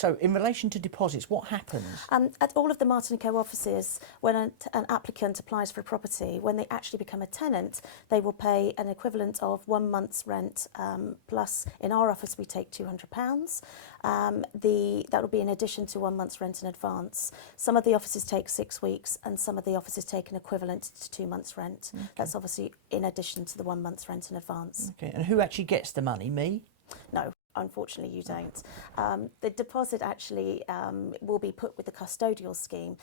So in relation to deposits, what happens? At all of the Martin & Co offices, when an applicant applies for a property, when they actually become a tenant, they will pay an equivalent of 1 month's rent, plus in our office we take £200. That will be in addition to 1 month's rent in advance. Some of the offices take 6 weeks and some of the offices take an equivalent to 2 months' rent. Okay. That's obviously in addition to the 1 month's rent in advance. Okay, and who actually gets the money? Me? No. Unfortunately, you don't. The deposit actually will be put with the custodial scheme.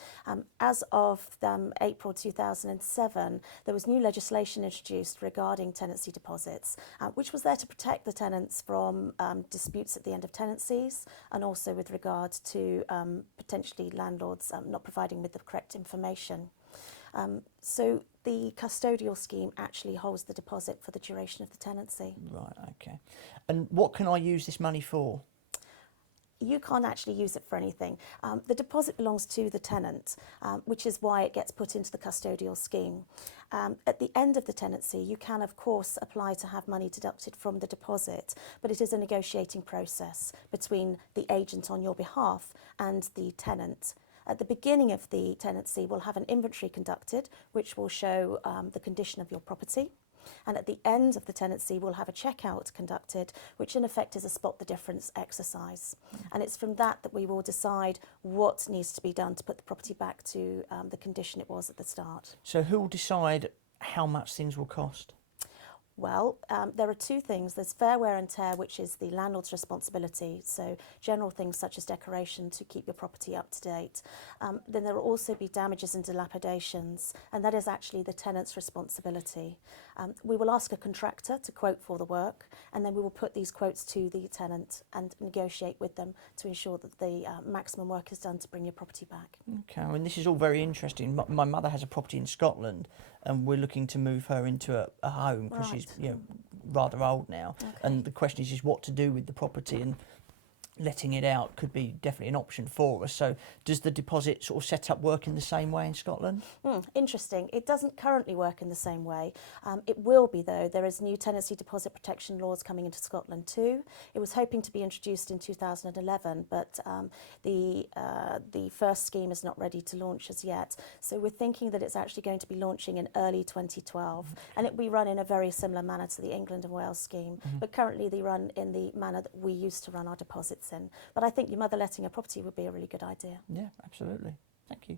As of April 2007, there was new legislation introduced regarding tenancy deposits, which was there to protect the tenants from disputes at the end of tenancies, and also with regard to potentially landlords not providing with the correct information. So the custodial scheme actually holds the deposit for the duration of the tenancy. Right, okay. And what can I use this money for? You can't actually use it for anything. The deposit belongs to the tenant, which is why it gets put into the custodial scheme. At the end of the tenancy, you can, of course, apply to have money deducted from the deposit, but it is a negotiating process between the agent on your behalf and the tenant. At the beginning of the tenancy, we'll have an inventory conducted, which will show the condition of your property. And at the end of the tenancy, we'll have a checkout conducted, which in effect is a spot the difference exercise. And it's from that we will decide what needs to be done to put the property back to the condition it was at the start. So who will decide how much things will cost? Well, there are two things. There's fair wear and tear, which is the landlord's responsibility, so general things such as decoration to keep your property up to date. Then there will also be damages and dilapidations, and that is actually the tenant's responsibility. We will ask a contractor to quote for the work, and then we will put these quotes to the tenant and negotiate with them to ensure that the maximum work is done to bring your property back. Okay, I mean, this is all very interesting. My mother has a property in Scotland, and we're looking to move her into a home because she's rather old now. Okay. And the question is what to do with the property, and letting it out could be definitely an option for us. So does the deposit sort of set up work in the same way in Scotland? Interesting. It doesn't currently work in the same way. It will be, though. There is new tenancy deposit protection laws coming into Scotland too. It was hoping to be introduced in 2011, but the first scheme is not ready to launch as yet. So we're thinking that it's actually going to be launching in early 2012, and it will be run in a very similar manner to the England and Wales scheme, but currently they run in the manner that we used to run our deposits in. But I think your mother letting a property would be a really good idea. Yeah, absolutely. Thank you.